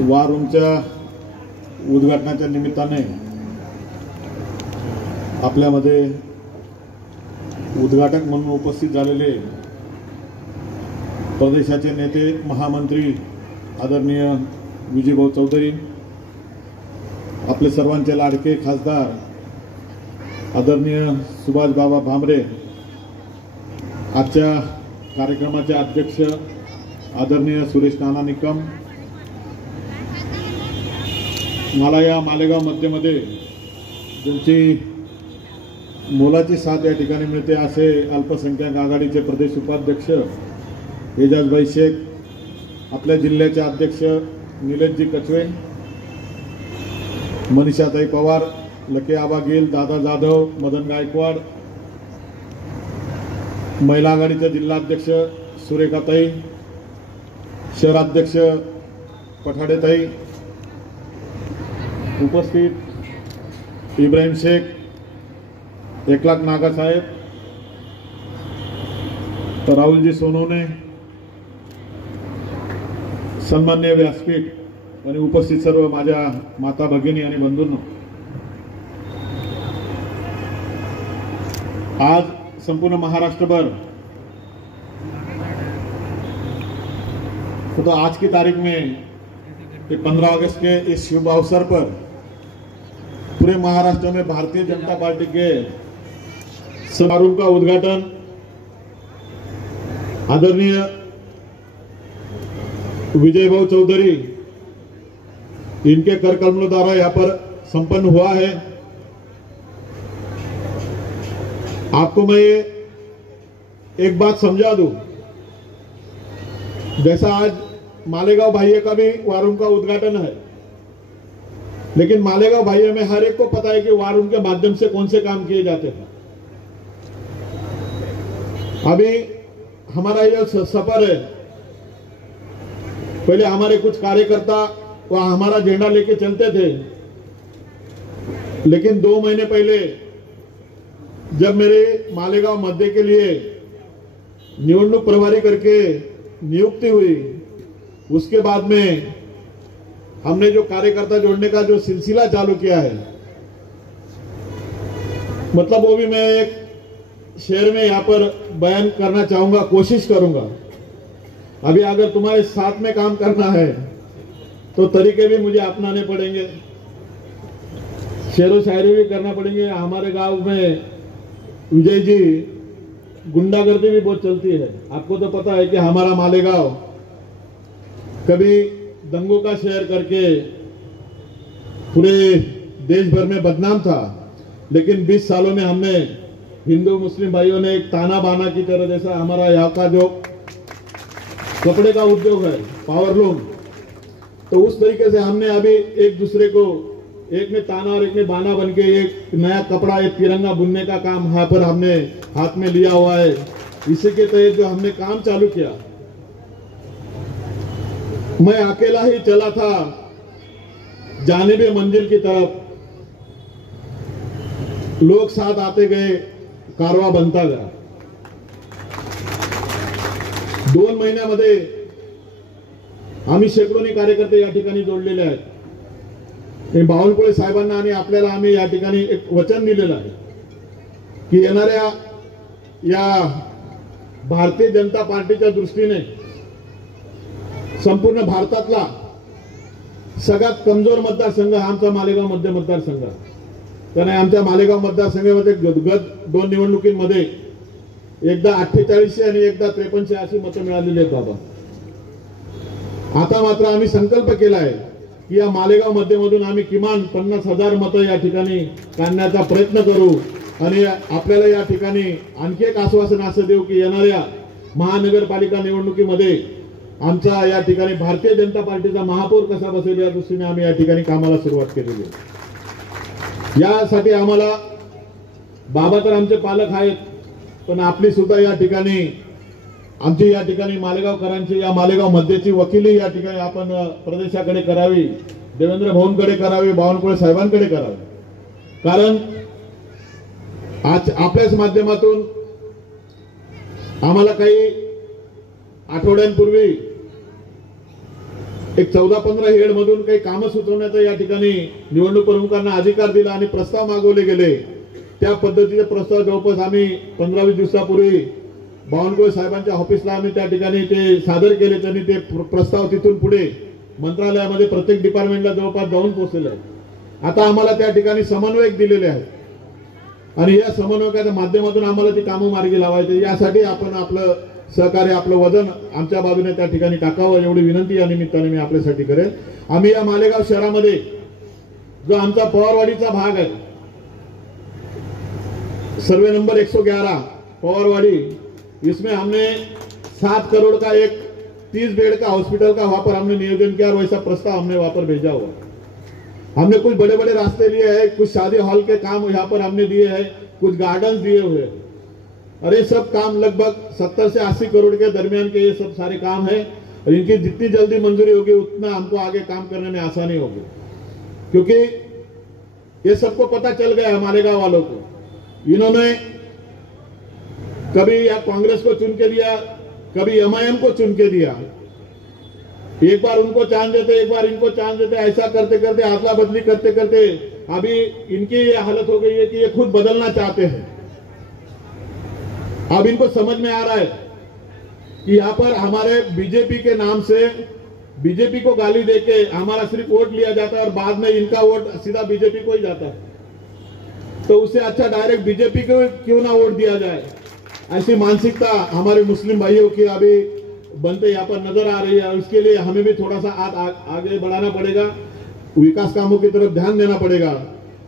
War रूमच्या उद्घाटनाच्या निमित्ताने आपल्यामध्ये उद्घाटक म्हणून उपस्थित झालेले प्रदेशाचे नेते महामंत्री आदरणीय विजयभाऊ चौधरी, आपले सर्वांचे लाडके खासदार आदरणीय सुभाष बाबा भामरे, आजच्या कार्यक्रमाचे अध्यक्ष आदरणीय सुरेश नाना निकम, मला या मालेगाव मध्यमध्ये ज्यांची मोलाची साथ या ठिकाणी मिळते असे अल्पसंख्याक आघाडीचे प्रदेश उपाध्यक्ष एजाजभाई शेख, आपल्या जिल्ह्याचे अध्यक्ष निलेशजी कचवे, मनीषाताई पवार, लके आबा गिल, दादा जाधव, मदन गायकवाड, महिला आघाडीच्या जिल्हाध्यक्ष सुरेखाताई, शहराध्यक्ष पठाडेताई, उपस्थित इब्राहिम शेख, एकलाख नागा साहेब, राहुलजी सोनवणे, सन्मान्य व्यासपीठ आणि उपस्थित सर्व माझ्या माता भगिनी आणि बंधूंनो, आज संपूर्ण महाराष्ट्रभर तो आज की तारीख में 15 अगस्त के इस शुभ अवसर पर पूरे महाराष्ट्र में भारतीय जनता पार्टी के समारोह का उद्घाटन आदरणीय विजयभाऊ चौधरी इनके कर कमलों द्वारा यहाँ पर संपन्न हुआ है। आपको मैं ये एक बात समझा दूं, जैसा आज मालेगांव भाइयों का भी वॉर रूम का उद्घाटन है, लेकिन मालेगांव भाइयों में हर एक को पता है कि वॉर रूम के माध्यम से कौन से काम किए जाते थे। अभी हमारा यह सफर है, पहले हमारे कुछ कार्यकर्ता वहां हमारा झंडा लेके चलते थे, लेकिन 2 महीने पहले जब मेरे मालेगांव मध्य के लिए निवडणूक प्रभारी करके नियुक्ति हुई, उसके बाद में हमने जो कार्यकर्ता जोड़ने का जो सिलसिला चालू किया है, मतलब वो भी मैं एक शेर में यहाँ पर बयान करना चाहूंगा, कोशिश करूंगा। अभी अगर तुम्हारे साथ में काम करना है तो तरीके भी मुझे अपनाने पड़ेंगे, शेरो शायरी भी करना पड़ेंगे। हमारे गांव में विजय जी गुंडागर्दी भी बहुत चलती है, आपको तो पता है कि हमारा मालेगांव कभी दंगों का शहर करके पूरे देश भर में बदनाम था, लेकिन 20 सालों में हमने हिंदू मुस्लिम भाइयों ने एक ताना बाना की तरह, जैसा हमारा यहाँ का जो कपड़े का उद्योग है पावरलूम, तो उस तरीके से हमने अभी एक दूसरे को, एक ने ताना और एक ने बाना बन के एक नया कपड़ा, एक तिरंगा बुनने का काम यहाँ पर हमने हाथ में लिया हुआ है। इसी के तहत जो हमने काम चालू किया, मैं अकेला ही चला था जानिबे मंजिल की तरफ, लोग साथ आते गए, कारवा बनता गया। 2 महिन्यामध्ये आम्ही शेकडोनी कार्यकर्ते या ठिकाणी जोडलेले आहेत। बावनकुळे साहेबांना आणि आपल्याला आम्ही या ठिकाणी एक वचन दिलेलं आहे की येणाऱ्या या भारतीय जनता पार्टीच्या दृष्टीने संपूर्ण भारतातला सगळ्यात कमजोर मतदारसंघ हा आमचा मालेगाव मध्य मतदारसंघ आहे। त्याने आमच्या मालेगाव मतदारसंघामध्ये गत 2 निवडणुकीमध्ये एकदा 48 आणि एकदा 53 अशी मतं मिळालेली आहेत बाबा। आता मात्र आम्ही संकल्प केला आहे की या मालेगाव मध्यमधून आम्ही किमान 50,000 मतं या ठिकाणी काढण्याचा प्रयत्न करू आणि आपल्याला या ठिकाणी आणखी एक आश्वासन असं देऊ की येणाऱ्या महानगरपालिका निवडणुकीमध्ये आमचा या ठिकाणी भारतीय जनता पार्टीचा महापौर कसा बसेल या दृष्टीने आम्ही या ठिकाणी कामाला सुरुवात केलेली आहे। यासाठी आम्हाला, बाबा तर आमचे पालक आहेत, पण आपली सुद्धा या ठिकाणी, आमची या ठिकाणी मालेगावकरांची, या मालेगाव मध्यची वकिली या ठिकाणी आपण प्रदेशाकडे करावी, देवेंद्र भाऊंकडे करावी, बावनकुळे साहेबांकडे करावी। कारण आज आपल्याच माध्यमातून आम्हाला काही आठवड्यांपूर्वी एक 14-15 हेड मधून काही कामं सुचवण्याचा या ठिकाणी निवडणूक प्रमुखांना अधिकार दिला आणि प्रस्ताव मागवले गेले। त्या पद्धतीचे प्रस्ताव जवळपास आम्ही 15-20 दिवसापूर्वी बावनकुळे साहेबांच्या ऑफिसला आम्ही त्या ठिकाणी ते सादर केले। त्यांनी ते प्रस्ताव तिथून पुढे मंत्रालयामध्ये प्रत्येक डिपार्टमेंटला जवळपास जाऊन पोहोचलेले आहे। आता आम्हाला त्या ठिकाणी समन्वयक दिलेले आहेत आणि या समन्वयकाच्या माध्यमातून आम्हाला ती कामं मार्गी लावायची। यासाठी आपण आपलं सहकार्य, आपलं वजन आमच्या बाजूने त्या ठिकाणी टाकावं एवढी विनंती या निमित्ताने मी आपल्यासाठी करेन। आम्ही या मालेगाव शहरामध्ये जो आमचा पवारवाडीचा भाग आहे, सर्वे नंबर 111 पवारवाड़ी, इसमें हमने 7 करोड़ का एक 30 बेड का हॉस्पिटल का वहां पर हमने नियोजन किया और वैसा प्रस्ताव हमने वहां पर भेजा हुआ। हमने कुछ बड़े बड़े रास्ते लिए हैं, कुछ शादी हॉल के काम यहाँ पर हमने दिए हैं, कुछ गार्डन दिए हुए हैं और ये सब काम लगभग 70 से 80 करोड़ के दरमियान के ये सब सारे काम है और इनकी जितनी जल्दी मंजूरी होगी उतना हमको आगे काम करने में आसानी होगी, क्योंकि ये सबको पता चल गया है मालेगांव वालों को। इन्होंने कभी या कांग्रेस को चुन के दिया, कभी एमआईएम को चुन के दिया, एक बार उनको चांस देते, एक बार इनको चांस देते, ऐसा करते करते अदला बदली करते करते अभी इनकी ये हालत हो गई है कि ये खुद बदलना चाहते हैं। अब इनको समझ में आ रहा है कि यहाँ पर हमारे बीजेपी के नाम से बीजेपी को गाली देके हमारा सिर्फ वोट लिया जाता है और बाद में इनका वोट सीधा बीजेपी को ही जाता है। तो उससे अच्छा डायरेक्ट बीजेपी को क्यों ना वोट दिया जाए, ऐसी मानसिकता हमारे मुस्लिम भाइयों की अभी बनते यहाँ पर नजर आ रही है। और इसके लिए हमें भी थोड़ा सा आगे बढ़ाना पड़ेगा, विकास कामों की तरफ ध्यान देना पड़ेगा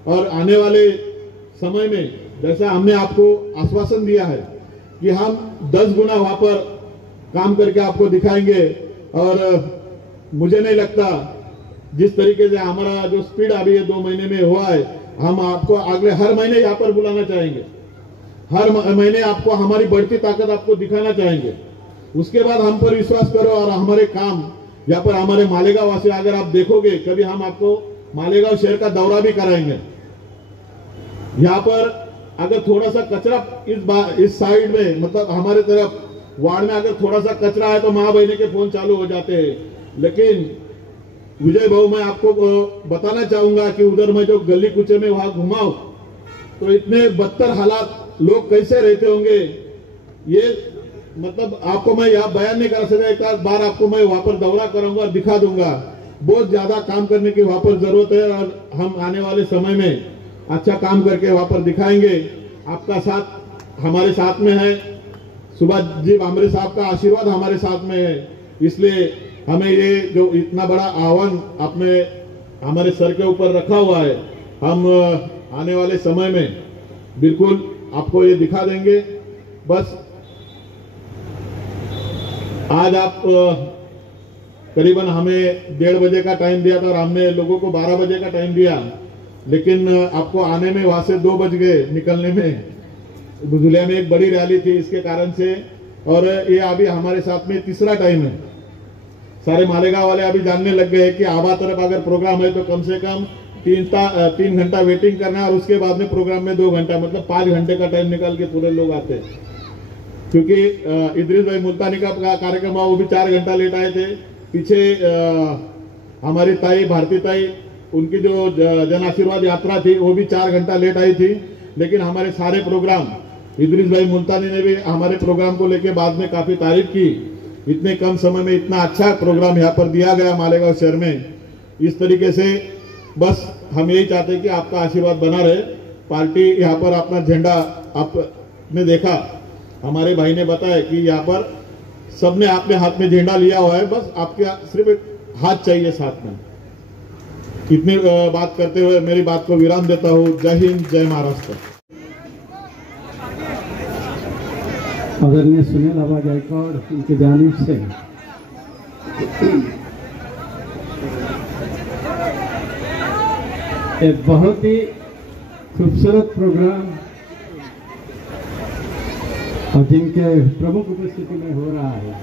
और आने वाले समय में जैसा हमने आपको आश्वासन दिया है कि हम 10 गुना वहां पर काम करके आपको दिखाएंगे। और मुझे नहीं लगता जिस तरीके से हमारा जो स्पीड अभी 2 महीने में हुआ है, हम आपको अगले हर महीने यहाँ पर बुलाना चाहेंगे, हर महीने आपको हमारी बढ़ती ताकत आपको दिखाना चाहेंगे। उसके बाद हम पर विश्वास करो और हमारे काम यहाँ पर हमारे मालेगांव वासी, अगर आप देखोगे कभी हम आपको मालेगांव शहर का दौरा भी कराएंगे। यहाँ पर अगर थोड़ा सा कचरा इस साइड में, मतलब हमारे तरफ वार्ड में अगर थोड़ा सा कचरा है तो माँ बहने के फोन चालू हो जाते हैं। लेकिन विजय भाऊ, मैं आपको बताना चाहूंगा कि उधर मैं जो गली कुचे में वहां घुमाऊं तो इतने बदतर हालात, लोग कैसे रहते होंगे, ये मतलब आपको मैं यहाँ बयान नहीं कर सकता। एक बार आपको मैं वहां पर दौरा कराऊंगा और दिखा दूंगा। बहुत ज्यादा काम करने की वहां पर जरूरत है और हम आने वाले समय में अच्छा काम करके वहां पर दिखाएंगे। आपका साथ हमारे साथ में है, सुभाष जी भामरे साहब का आशीर्वाद हमारे साथ में है, इसलिए हमें ये जो इतना बड़ा आह्वान आपने हमारे सर के ऊपर रखा हुआ है, हम आने वाले समय में बिल्कुल आपको ये दिखा देंगे। बस आज आप करीबन हमें 1:30 बजे का टाइम दिया था और हमने लोगों को 12 बजे का टाइम दिया, लेकिन आपको आने में वहां से 2 बज गए निकलने में। बुजुलिया में एक बड़ी रैली थी इसके कारण से, और ये अभी हमारे साथ में तीसरा टाइम है। सारे मालेगांव वाले अभी जानने लग गए कि आबा तरफ अगर प्रोग्राम है तो कम से कम 3 घंटा वेटिंग करना है और उसके बाद में प्रोग्राम में 2 घंटा, मतलब 5 घंटे का टाइम निकाल के पूरे लोग आते हैं। क्योंकि इदरीस भाई मुल्तानी का कार्यक्रम हुआ, वो भी 4 घंटा लेट आए थे। पीछे हमारी ताई भारती ताई, उनकी जो जन आशीर्वाद यात्रा थी वो भी 4 घंटा लेट आई थी। लेकिन हमारे सारे प्रोग्राम, इदरीस भाई मुल्तानी ने भी हमारे प्रोग्राम को लेके बाद में काफी तारीफ की। इतने कम समय में इतना अच्छा प्रोग्राम यहाँ पर दिया गया मालेगांव शहर में। इस तरीके से बस हम यही चाहते हैं कि आपका आशीर्वाद बना रहे। पार्टी यहाँ पर अपना झंडा, आपने देखा हमारे भाई ने बताया कि यहाँ पर सबने अपने हाथ में झंडा लिया हुआ है, बस आपके सिर्फ एक हाथ चाहिए साथ में। इतनी बात करते हुए मेरी बात को विराम देता हूँ। जय हिंद, जय महाराष्ट्र। आदरणीय सुनील आबा गायकवाड़, उनकी जानिब से एक बहुत ही खूबसूरत प्रोग्राम और जिनके प्रमुख उपस्थिति में हो रहा है,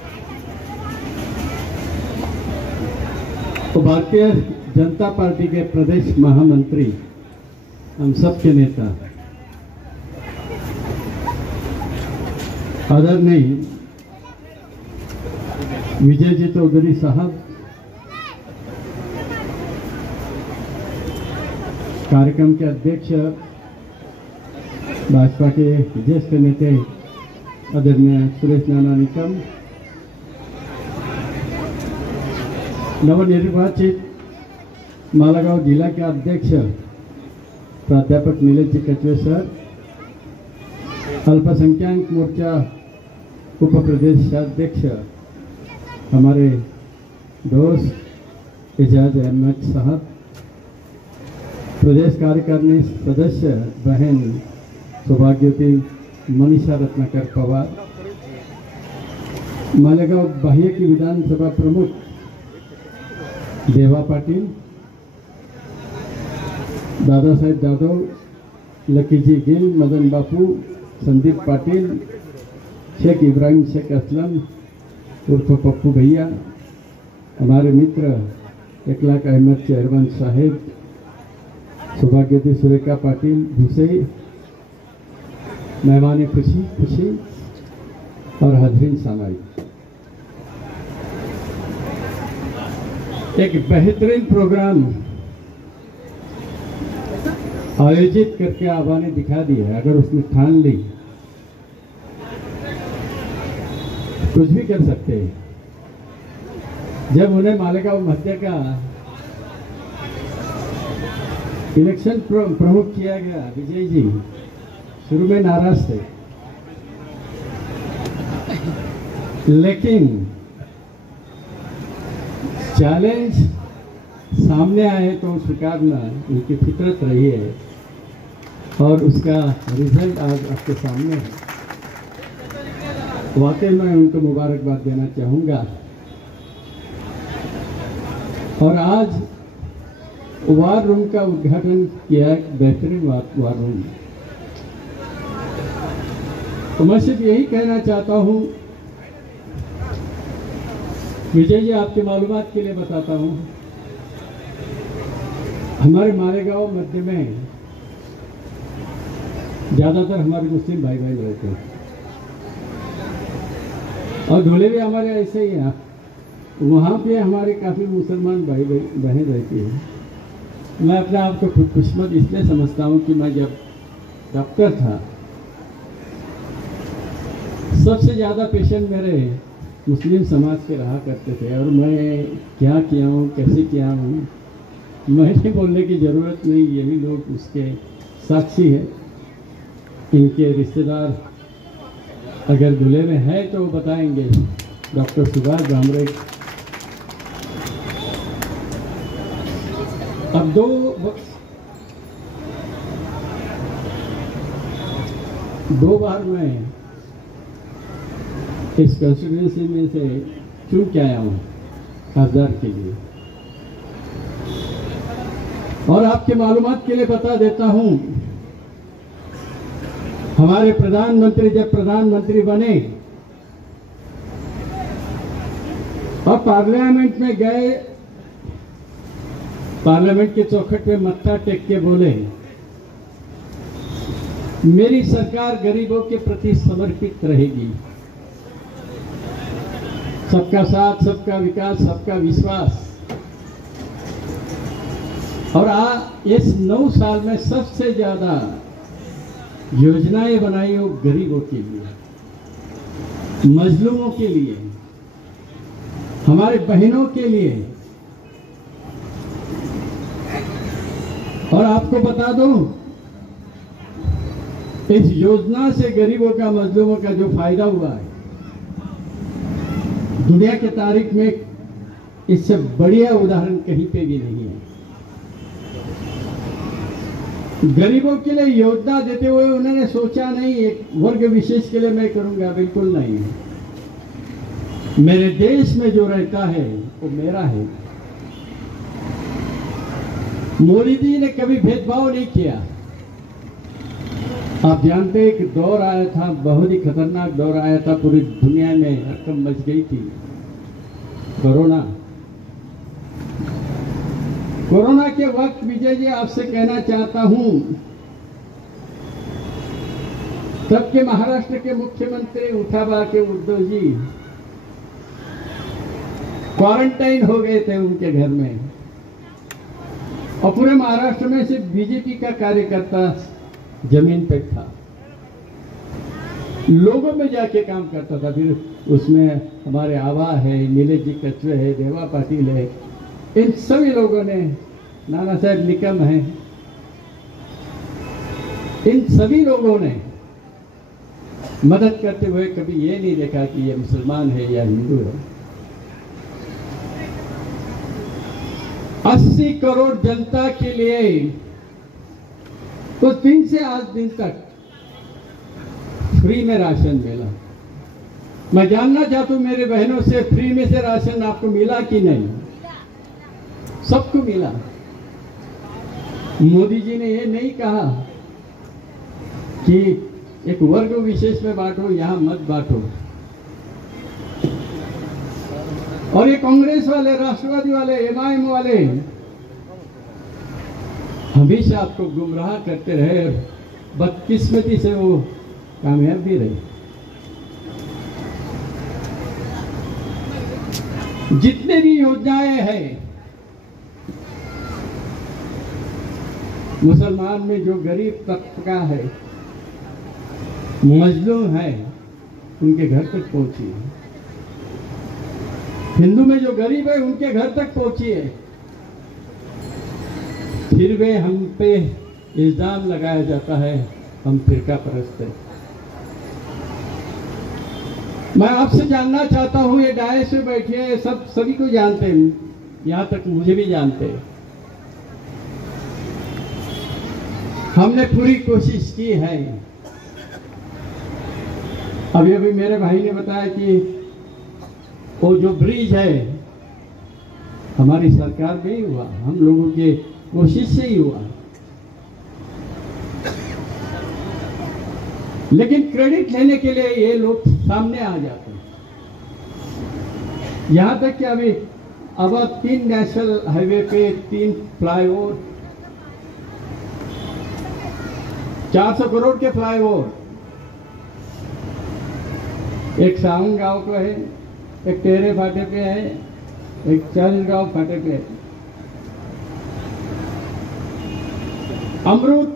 तो भारतीय जनता पार्टी के प्रदेश महामंत्री, हम सबके नेता आदरणीय विजय जी चौधरी साहब कार्यक्रम के अध्यक्ष भाजपा के ज्येष्ठ नेते आदरणीय सुरेश नाना निकम, नवनिर्वाचित मालागांव जिला के अध्यक्ष प्राध्यापक नीलेश जी कचवे सर, अल्पसंख्यक मोर्चा उप प्रदेशाध्यक्ष हमारे दोस्त एजाज अहमद साहब, प्रदेश कार्यकारिणी सदस्य बहन सौभाग्यवती मनीषा रत्नाकर पवार, मालेगांव बाह्य की विधानसभा प्रमुख देवा पाटिल, दादा साहेब जाधव, लकीजी गिल, मदन बापू, संदीप पाटिल, शेख इब्राहिम शेख असलम उर्फ पप्पू भैया, हमारे मित्र 1 लाख अहमद चेयरमैन साहेब, सौभाग्यवती सुरेखा पाटिल भूसे, मेहमान खुशी और हाज़रीन सामाई, एक बेहतरीन प्रोग्राम आयोजित करके आबा ने दिखा दी है। अगर उसने ठान ली कुछ भी कर सकते हैं। जब उन्हें मालेगांव मध्य का इलेक्शन प्रमुख किया गया, विजय जी शुरू में नाराज थे, लेकिन चैलेंज सामने आए तो स्वीकारना उनकी फितरत रही है और उसका रिजल्ट आज आपके सामने है। वाकई में उनको मुबारकबाद देना चाहूँगा। और आज वार रूम का उद्घाटन किया, एक बेहतरीन वार रूम। तो मैं सिर्फ यही कहना चाहता हूँ, विजय जी आपके मालूमात के लिए बताता हूँ, हमारे मालेगांव मध्य में ज़्यादातर हमारे मुस्लिम भाई बहन रहते हैं और धुले भी हमारे ऐसे ही हैं। वहाँ पे हमारे काफ़ी मुसलमान भाई बहन रहती हैं। मैं अपने आप को खुशकिस्मत इसलिए समझता हूँ कि मैं जब डॉक्टर था, सबसे ज़्यादा पेशेंट मेरे मुस्लिम समाज के रहा करते थे। और मैं क्या किया हूँ, कैसे किया हूँ, मैंने बोलने की ज़रूरत नहीं, ये भी लोग उसके साक्षी हैं। इनके रिश्तेदार अगर दूल्हे में है तो बताएंगे। डॉक्टर सुभाष भामरे। अब दो बार मैं इस कंस्टिट्यूंसी में से चुन के आया हूँ हज़ार के लिए। और आपके मालूमात के लिए बता देता हूँ, हमारे प्रधानमंत्री जब प्रधानमंत्री बने और पार्लियामेंट में गए, पार्लियामेंट के चौखट पे मत्था टेक के बोले, मेरी सरकार गरीबों के प्रति समर्पित रहेगी, सबका साथ, सबका विकास, सबका विश्वास। और इस 9 साल में सबसे ज्यादा योजनाएं बनाई हो गरीबों के लिए, मजलूमों के लिए, हमारे बहनों के लिए। और आपको बता दूं, इस योजना से गरीबों का, मजलूमों का जो फायदा हुआ है, दुनिया की तारीख में इससे बढ़िया उदाहरण कहीं पे भी नहीं है। गरीबों के लिए योजना देते हुए उन्होंने सोचा नहीं एक वर्ग विशेष के लिए मैं करूंगा, बिल्कुल नहीं। मेरे देश में जो रहता है वो मेरा है। मोदी जी ने कभी भेदभाव नहीं किया। आप जानते हैं कि दौर आया था, बहुत ही खतरनाक दौर आया था, पूरी दुनिया में हड़कंप मच गई थी, कोरोना। कोरोना के वक्त विजय जी आपसे कहना चाहता हूं, तब के महाराष्ट्र के मुख्यमंत्री उठावा के उद्धव जी क्वारंटाइन हो गए थे उनके घर में। और पूरे महाराष्ट्र में सिर्फ बीजेपी का कार्यकर्ता जमीन पे था, लोगों में जाके काम करता था। फिर उसमें हमारे आवा है, नीलेश जी कचवे है, देवा पाटिल है, इन सभी लोगों ने, नाना साहब निकम है, इन सभी लोगों ने मदद करते हुए कभी ये नहीं देखा कि ये मुसलमान है या हिंदू है। 80 करोड़ जनता के लिए तो 3 से 8 दिन तक फ्री में राशन मिला। मैं जानना चाहता हूं मेरे बहनों से, फ्री में से राशन आपको मिला कि नहीं? सबको मिला। मोदी जी ने ये नहीं कहा कि एक वर्ग विशेष में बांटो, यहां मत बांटो। और ये कांग्रेस वाले, राष्ट्रवादी वाले, एमआईएम वाले हमेशा आपको गुमराह करते रहे, बदकिस्मती से वो कामयाब भी रहे। जितने भी योजनाएं हैं, मुसलमान में जो गरीब तबका है, मजलूम है, उनके घर तक पहुंची है। हिंदू में जो गरीब है, उनके घर तक पहुंची है। फिर वे हम पे इल्जाम लगाया जाता है हम फिरका परस्त हैं। मैं आपसे जानना चाहता हूं, ये डायस में बैठे हैं, सभी को जानते हैं, यहां तक मुझे भी जानते हैं। हमने पूरी कोशिश की है। अभी मेरे भाई ने बताया कि वो जो ब्रिज है हमारी सरकार में ही हुआ, हम लोगों के कोशिश से ही हुआ। लेकिन क्रेडिट लेने के लिए ये लोग सामने आ जाते हैं। यहां तक कि अभी अब 3 नेशनल हाईवे पे 3 फ्लाईओवर, 400 करोड़ के फ्लाईओवर, एक सावन गांव को है, एक टेरे फाटे पे है, एक चालीसगांव फाटे पे है। अमृत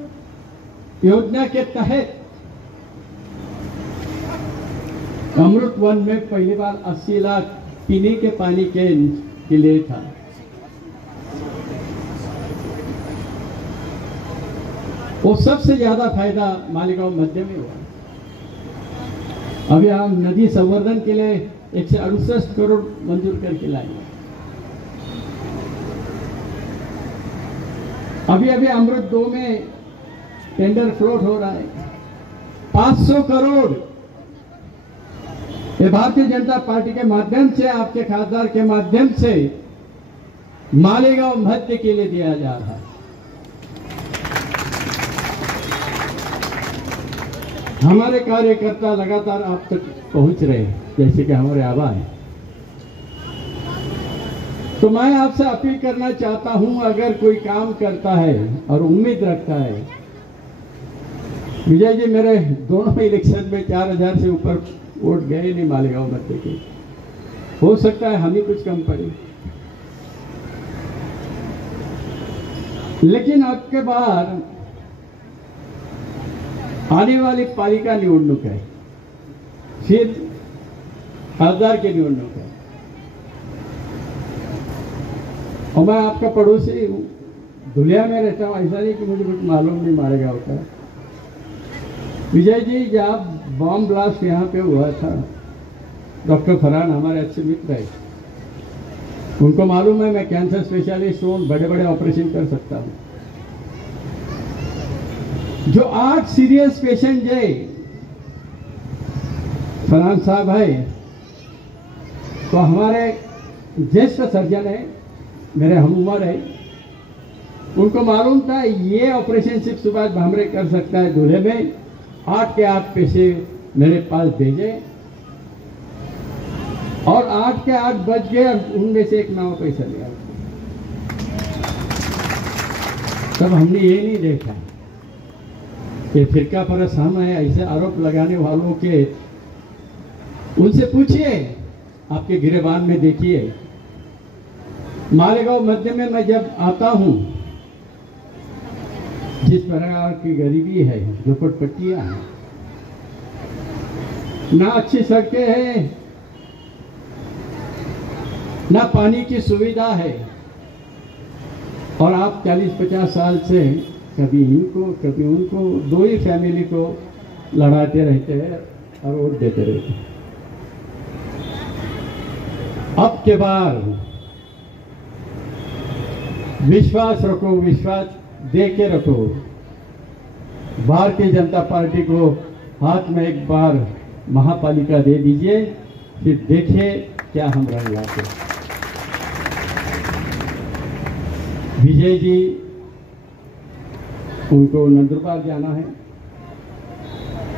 योजना के तहत अमृत वन में पहली बार 80 लाख पीने के पानी के लिए था। वो सबसे ज्यादा फायदा मालेगांव मध्य में हुआ। अभी हम नदी संवर्धन के लिए 168 करोड़ मंजूर करके लाए। अभी अमृत 2 में टेंडर फ्लोट हो रहा है, 500 करोड़ ये भारतीय जनता पार्टी के माध्यम से, आपके खासदार के माध्यम से मालेगांव मध्य के लिए दिया जा रहा है। हमारे कार्यकर्ता लगातार आप तक पहुंच रहे हैं, जैसे कि हमारे आबा हैं। तो मैं आपसे अपील करना चाहता हूं, अगर कोई काम करता है और उम्मीद रखता है, विजय जी मेरे दोनों इलेक्शन में 4000 से ऊपर वोट गए नहीं मालेगांव मध्य के, हो सकता है हम ही कुछ कम पड़े, लेकिन आपके बाद आने वाली पालिका निवडणूक है, फिर खासदार की निवडणूक है, और मैं आपका पड़ोसी हूँ, धुलिया में रहता हूँ। ऐसा नहीं कि मुझे कुछ मालूम नहीं मालेगांव का। विजय जी, जब बॉम्ब ब्लास्ट यहाँ पे हुआ था, डॉक्टर फरहान हमारे अच्छे मित्र है, उनको मालूम है मैं कैंसर स्पेशलिस्ट हूँ, बड़े बड़े ऑपरेशन कर सकता हूँ। जो 8 सीरियस पेशेंट है, फरहान साहब है, तो हमारे ज्येष्ठ सर्जन है, मेरे हम उम्र है, उनको मालूम था ये ऑपरेशन सिर्फ सुभाष भामरे कर सकता है। दूल्हे में 8 के 8 पैसे मेरे पास भेजे और 8 के 8 बच गए, उनमें से एक 9 पैसा लिया। तब हमने ये नहीं देखा कि फिरका परस्त हम है, ऐसे आरोप लगाने वालों के, उनसे पूछिए, आपके गिरेबान में देखिए। मालेगांव मध्य में मैं जब आता हूं जिस प्रकार की गरीबी है, झोपड़पट्टियां हैं, ना अच्छी सड़कें हैं, ना पानी की सुविधा है, और आप 40-50 साल से कभी इनको कभी उनको, दो ही फैमिली को लड़ाते रहते हैं और वोट देते रहते हैं। अब के बाद विश्वास रखो, विश्वास दे के रखो। भारतीय जनता पार्टी को हाथ में एक बार महापालिका दे दीजिए, फिर देखिए क्या हम रंग लाते। विजय जी, उनको नंदुरबार जाना है,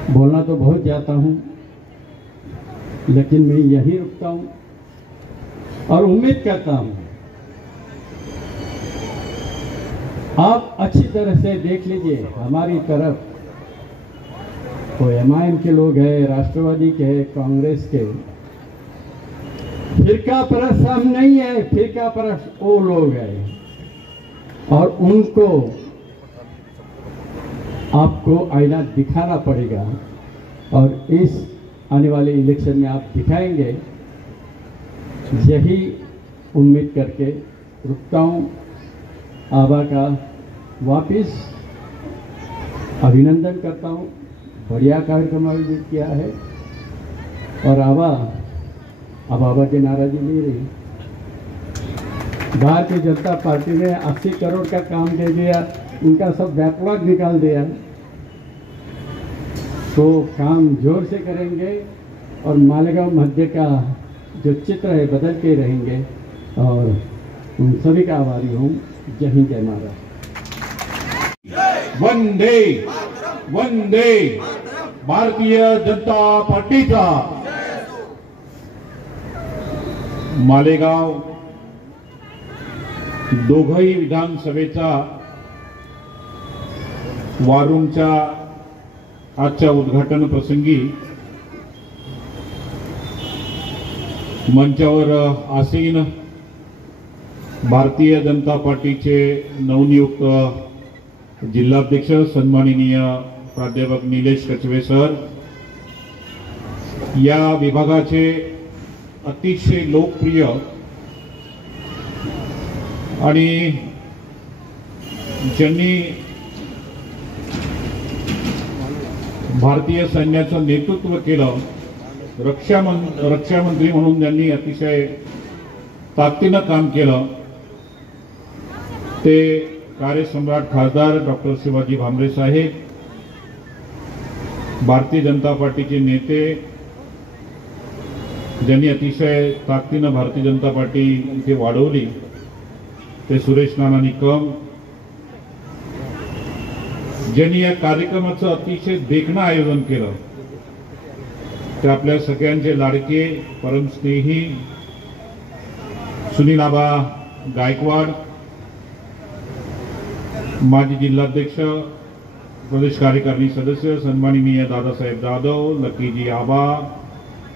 बोलना तो बहुत जाता हूं, लेकिन मैं यही रुकता हूं और उम्मीद करता हूं आप अच्छी तरह से देख लीजिए। हमारी तरफ तो एमआईएम के लोग हैं, राष्ट्रवादी के, कांग्रेस के, फिरका परस्त हम नहीं है, फिरका परस्त वो लोग हैं, और उनको आपको आईना दिखाना पड़ेगा, और इस आने वाले इलेक्शन में आप दिखाएंगे, यही उम्मीद करके रुकता हूँ। आबा का वापिस अभिनंदन करता हूँ, बढ़िया कार्यक्रम आयोजित किया है, और अब आबा की नाराजगी नहीं रही। भारतीय जनता पार्टी ने 80 करोड़ का काम दे दिया, उनका सब बैकलॉग निकाल दिया, तो काम जोर से करेंगे और मालेगांव मध्य का जो चित्र है बदल के रहेंगे, और उन सभी का आभारी हूँ। जय हिंद, जय महाराज। वंदे वंदे भारतीय जनता पार्टीचा मालेगाव दोघंही विधानसभेचा वारूमच्या आजच्या उद्घाटन प्रसंगी मंचावर आसीन भारतीय जनता पार्टीचे नवनियुक्त जिल्हाध्यक्ष सन्माननीय प्राध्यापक निलेश कचवे सर, या विभागाचे अतिशय लोकप्रिय आणि ज्यांनी भारतीय सैन्याचं नेतृत्व केलं, रक्षामंत्री म्हणून त्यांनी अतिशय ताकदीनं काम केलं, ते कार्यसम्राट खासदार डॉक्टर शिवाजी भामरे साहेब, भारतीय जनता पार्टीचे नेते ज्यांनी अतिशय ताकदीनं भारतीय जनता पार्टी इथे वाढवली, ते सुरेश नाना निकम, ज्यांनी या कार्यक्रमाचं अतिशय देखणं आयोजन केलं, ते आपल्या सगळ्यांचे लाडके परमस्नेही सुनील आबा गायकवाड, माजी जिल्हाध्यक्ष प्रदेश कार्यकारिणी सदस्य सन्माननीय दादासाहेब जाधव, लकीजी आबा,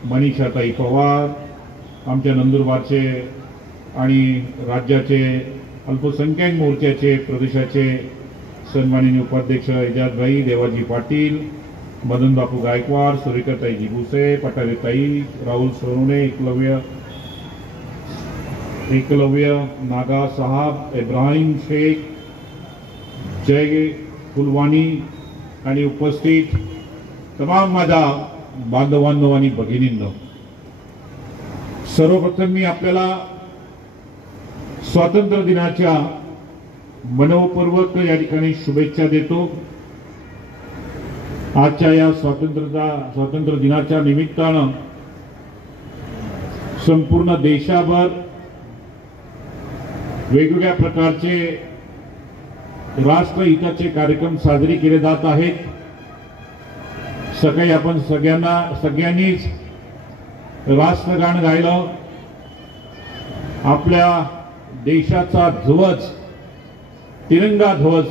मनीषाताई पवार, आमच्या नंदुरबारचे आणि राज्याचे अल्पसंख्याक मोर्चाचे प्रदेशाचे सन्माननीय उपाध्यक्ष एजाजभाई देवाजी पाटील, मदन बापू गायकवाड, सुरेखाताई भुसे, पटालेताई, राहुल सोनवणे, एकलव्य नागा साहब, इब्राहिम शेख, जय फुलवाणी आणि उपस्थित तमाम माझ्या बांधवांनो आणि भगिनींनो, सर्वप्रथम मी आपल्याला स्वातंत्र्य दिनाच्या मनोपूर्वक या ठिकाणी शुभेच्छा देतो। आजच्या या स्वातंत्र्य दिनाच्या निमित्तानं संपूर्ण देशाभर वेगवेगळ्या प्रकारचे राष्ट्रहिताचे कार्यक्रम साजरे केले जात आहेत। सकाळी आपण सगळ्यांनीच राष्ट्रगान गायलं, आपल्या देशाचा ध्वज, तिरंगा ध्वज,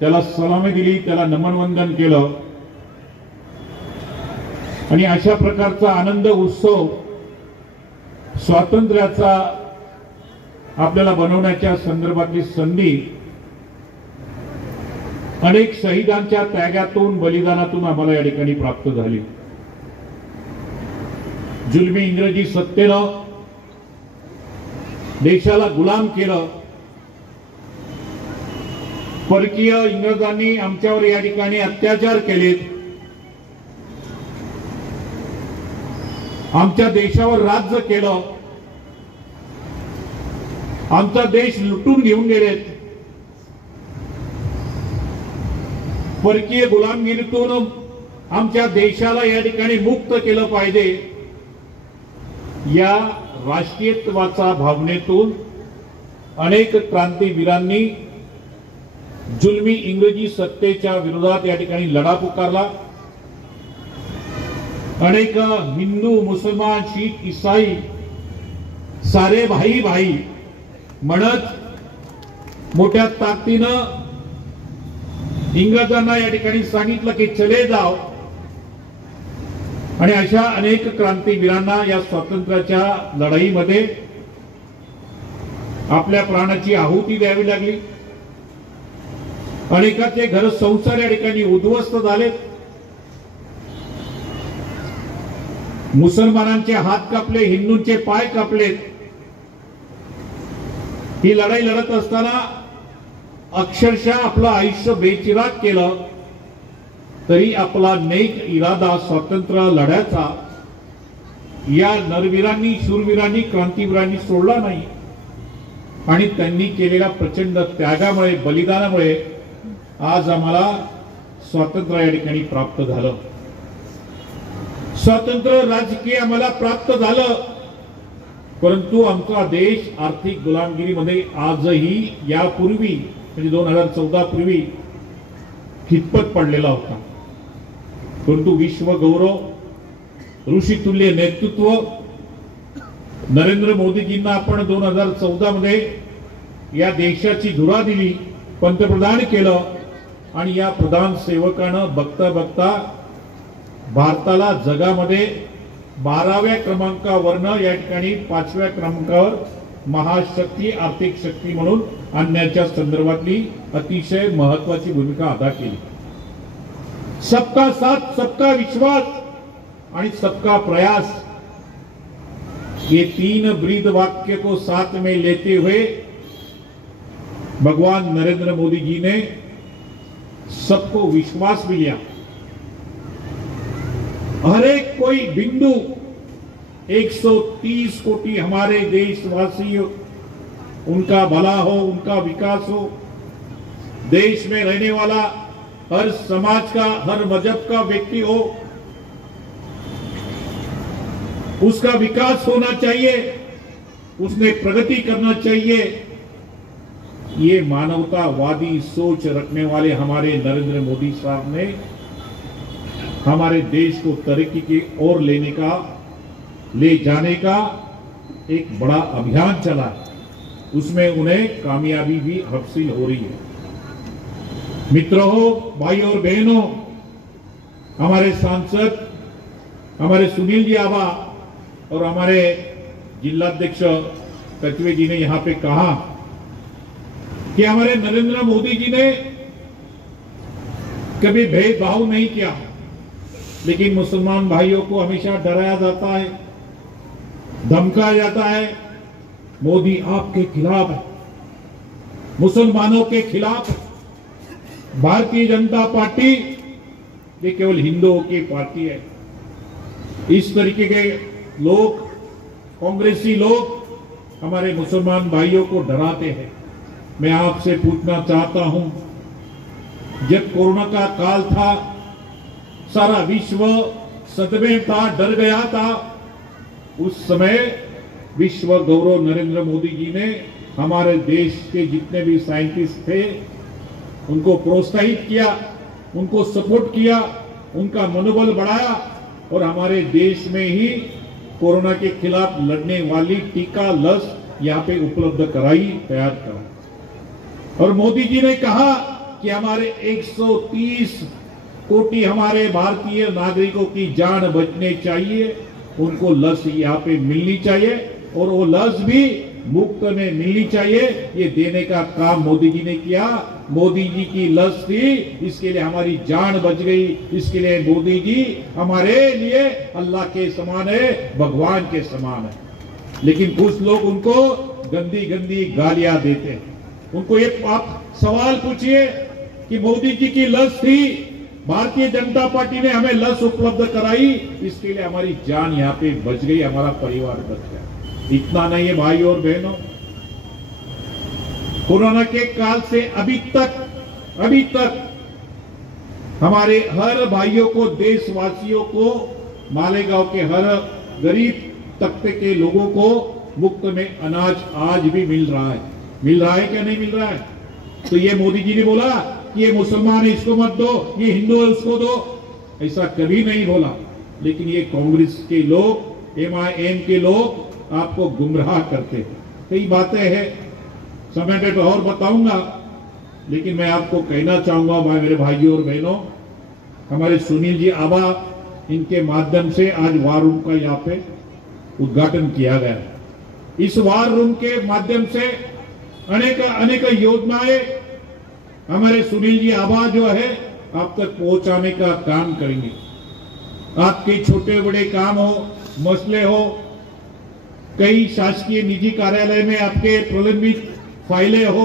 त्याला सलामी दिली, त्याला नमन वंदन केलं, आणि अशा प्रकारचा आनंद उत्सव स्वातंत्र्याचा आपल्याला बनवण्याच्या संदर्भातली संधी अनेक शहीदांच्या त्यागातून बलिदानातून आम्हाला या ठिकाणी प्राप्त झाली. जुलमी इंग्रजी सत्तेनं देशाला गुलाम केलं. परकीय इंग्रजांनी आमच्यावर या ठिकाणी अत्याचार केलेत. आमच्या देशावर राज्य केलं. आमचा देश लुटून घेऊन गेलेत. परकीय गुलामगिरीतून आमच्या देशाला या ठिकाणी मुक्त केलं पाहिजे. या राष्ट्रीयत्वाचा भावनेतून अनेक क्रांतीवीरांनी जुलमी इंग्रजी सत्तेच्या विरोधात या ठिकाणी लढा पुकारला. अनेक हिंदू, मुसलमान, शीख, ईसाई सारे भाई भाई म्हणत मोठ्या ताकदीनं इंग्रजांना या ठिकाणी सांगितलं की चले जाओ. आणि अशा अनेक क्रांतीवीरांना या स्वातंत्र्याच्या लढाईमध्ये आपल्या प्राणाची आहुती द्यावी लागली. अनेकाचे घर संसार या ठिकाणी उद्ध्वस्त झालेत. मुसलमानांचे हात कापले, हिंदूंचे पाय कापलेत. ही लढाई लढत असताना अक्षरशः आपलं आयुष्य बेचिराग केलं तरी आपला नेक इरादा स्वातंत्र्य लढ्याचा या नरवीरांनी, शूरवीरांनी, क्रांतीवीरांनी सोडला नाही. आणि त्यांनी केलेल्या प्रचंड त्यागामुळे, बलिदानामुळे आज आम्हाला स्वातंत्र्य या ठिकाणी प्राप्त झालं. स्वातंत्र्य राजकीय आम्हाला प्राप्त झालं. परंतु आमचा देश आर्थिक गुलामगिरीमध्ये आजही यापूर्वी म्हणजे 2014 पूर्वी खितपत पडलेला होता. परंतु विश्व गौरव, ऋषितुल्य नेतृत्व नरेंद्र मोदीजींना आपण 2014 मध्ये या देशाची धुरा दिली, पंतप्रधान केलं. आणि या प्रधान सेवकानं बघता बघता भारताला जगामध्ये 12व्या क्रमांकावरनं या ठिकाणी 5व्या क्रमांकावर महाशक्ती, आर्थिक शक्ती म्हणून आणण्याच्या संदर्भातली अतिशय महत्वाची भूमिका अदा केली. सबका साथ, सबका विश्वास आणि सबका प्रयास ये 3 ब्रीद वाक्य को साथ में लेते हुए भगवान नरेंद्र मोदी जी ने सबको विश्वास भी लिया. हर एक कोई बिंदु 130 कोटि हमारे देशवासी, उनका भला हो, उनका विकास हो. देश में रहने वाला हर समाज का, हर मजहब का व्यक्ति हो, उसका विकास होना चाहिए, उसने प्रगति करना चाहिए. ये मानवतावादी सोच रखने वाले हमारे नरेंद्र मोदी साहब ने हमारे देश को तरक्की की ओर ले जाने का एक बड़ा अभियान चला. उसमें उन्हें कामयाबी भी हासिल हो रही है. मित्रों, भाई और बहनों, हमारे सांसद, हमारे सुनील जी आबा और हमारे जिलाध्यक्ष कचवे जी ने यहां पे कहा कि हमारे नरेंद्र मोदी जी ने कभी भेदभाव नहीं किया, लेकिन मुसलमान भाइयों को हमेशा डराया जाता है, धमकाया जाता है. मोदी आपके खिलाफ है, मुसलमानों के खिलाफ है. भारतीय जनता पार्टी ये केवल हिंदुओं की पार्टी है. इस तरीके के लोग, कांग्रेसी लोग हमारे मुसलमान भाइयों को डराते हैं. मैं आपसे पूछना चाहता हूं, जब कोरोना का काल था, सारा विश्व सदमे था, डर गया था. उस समय विश्व गौरव नरेंद्र मोदी जी ने हमारे देश के जितने भी साइंटिस्ट थे उनको प्रोत्साहित किया, उनको सपोर्ट किया, उनका मनोबल बढ़ाया और हमारे देश में ही कोरोना के खिलाफ लड़ने वाली टीका, लस यहां पे उपलब्ध कराई, तैयार करा. और मोदी जी ने कहा कि हमारे 130 कोटि हमारे भारतीय नागरिकों की जान बचने चाहिए, उनको लस यहाँ पे मिलनी चाहिए. और वो लस भी मुफ्त में मिलनी चाहिए, ये देने का काम मोदी जी ने किया। मोदी जी की लस थी, इसके लिए हमारी जान बच गई। इसके लिए मोदी जी हमारे लिए अल्लाह के समान है, भगवान के समान है। लेकिन कुछ लोग उनको गंदी गंदी गालियां देते हैं। उनको एक आप सवाल पूछिए कि मोदी जी की लस थी, भारतीय जनता पार्टी ने हमें लस उपलब्ध कराई, इसके लिए हमारी जान यहाँ पे बच गई, हमारा परिवार बच गया। इतना नहीं है भाई और बहनों, कोरोना के काल से अभी तक हमारे हर भाइयों को, देशवासियों को, मालेगांव के हर गरीब तबके के लोगों को मुफ्त में अनाज आज भी मिल रहा है क्या नहीं मिल रहा है? तो ये मोदी जी ने बोला कि ये मुसलमान है इसको मत दो, ये हिंदू है उसको दो, ऐसा कभी नहीं बोला। लेकिन ये कांग्रेस के लोग, MIM के लोग आपको गुमराह करते हैं। कई बातें हैं, समय पे और बताऊंगा, लेकिन मैं आपको कहना चाहूंगा मेरे भाइयों और बहनों, हमारे सुनील जी आबा, इनके माध्यम से आज वार रूम का यहाँ पे उद्घाटन किया गया। इस वार रूम के माध्यम से अनेक योजनाएं हमारे सुनील जी आबा जो है आप तक पहुंचाने का काम करेंगे। आपके छोटे बड़े काम हो, मसले हो, कई शासकीय निजी कार्यालय में आपके प्रलंबित फाइलें हो,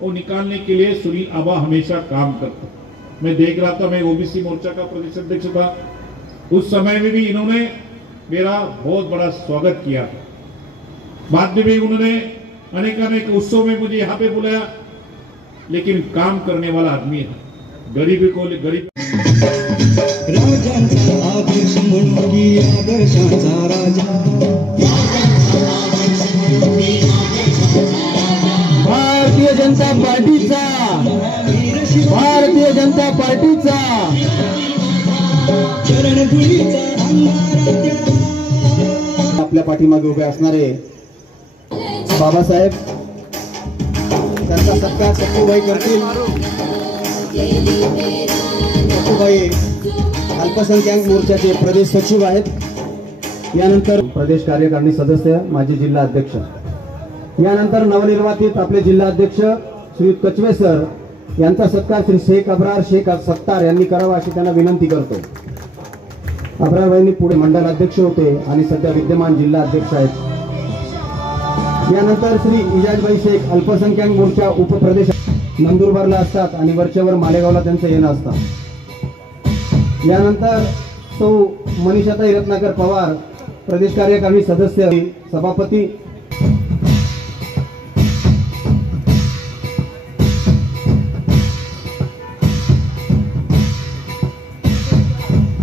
वो निकालने के लिए सुनील आबा हमेशा काम करते। मैं देख रहा था, मैं ओबीसी मोर्चा का प्रदेश अध्यक्ष था, उस समय में भी इन्होंने मेरा बहुत बड़ा स्वागत किया। बाद में भी उन्होंने अनेक उत्सव में मुझे यहाँ पे बुलाया। लेकिन काम करने वाला आदमी है, गरीबी को गरीब राजांचा आदर्श म्हणून की आदर्शांचा राजा, भारतीय जनता पार्टीचा, भारतीय जनता पार्टीचा चरण धुळीचा अंगारा आपल्या पाठीमागे उभे असणारे बाबासाहेब, त्यांचा सत्कार सत्तूबाई करतील। सत्तूबाई अल्पसंख्याक मोर्चाचे प्रदेश सचिव आहेत। यानंतर प्रदेश कार्यकारिणी सदस्य, माजी जिल्हा अध्यक्ष, यानंतर नवनिर्वाचित आपले जिल्हा अध्यक्ष श्री कचवे सर यांचा सत्कार श्री शेख अब्रार शेख सत्तार यांनी करावा अशी त्यांना विनंती करतो। अब्रारबाईंनी पुढे मंडल अध्यक्ष होते आणि सध्या विद्यमान जिल्हा अध्यक्ष आहेत। यानंतर श्री इजाजबाई शेख अल्पसंख्याक मोर्चा उपप्रदेश नंदुरबारला असतात आणि वरच्यावर मालेगावला त्यांचं येणं असतं। यानंतर सौ मनीषाताई रत्नाकर पवार प्रदेश कार्यकारिणी सदस्य, सभापती,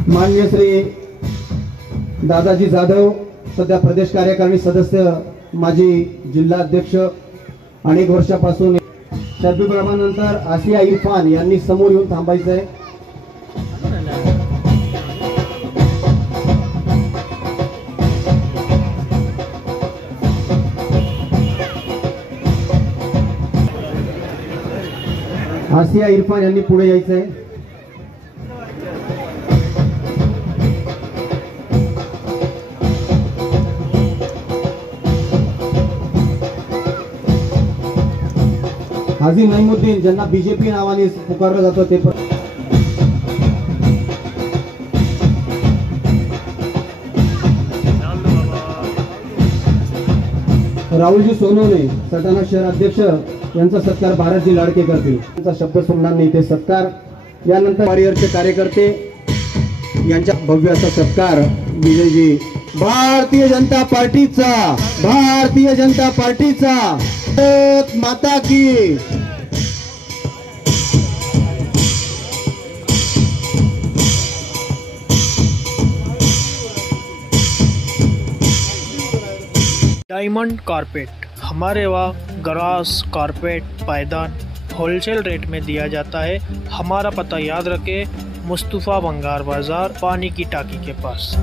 माननीय श्री दादाजी जाधव सध्या प्रदेश कार्यकारिणी सदस्य, माजी जिल्हा अध्यक्ष, अनेक वर्षापासून। शब्बीर रहमाननंतर आसिया इरफान यांनी समोर येऊन थांबायचंय। आसिया इरफान यांनी पुढे यायचंय। हाजी नईमुद्दीन, ज्यांना बीजेपी नावाने पुकारलं जातं ते पण। राहुलजी सोनवणे सटाणा शहर अध्यक्ष यांचा सत्कार भारतजी लाडके करतील। त्यांचा शब्द सुनणार नाही ते सत्कार। यानंतर वारियरचे कार्यकर्ते यांच्या भव्य असा सत्कार विजयजी। भारतीय जनता पार्टीचा, भारतीय जनता पार्टीचा भारत माता की। डायमंड कारपेट, हमारे वहाँ ग्रास कारपेट पायदान होलसेल रेट में दिया जाता है। हमारा पता याद रखें, मुस्तफ़ा बंगार बाजार, पानी की टाकी के पास।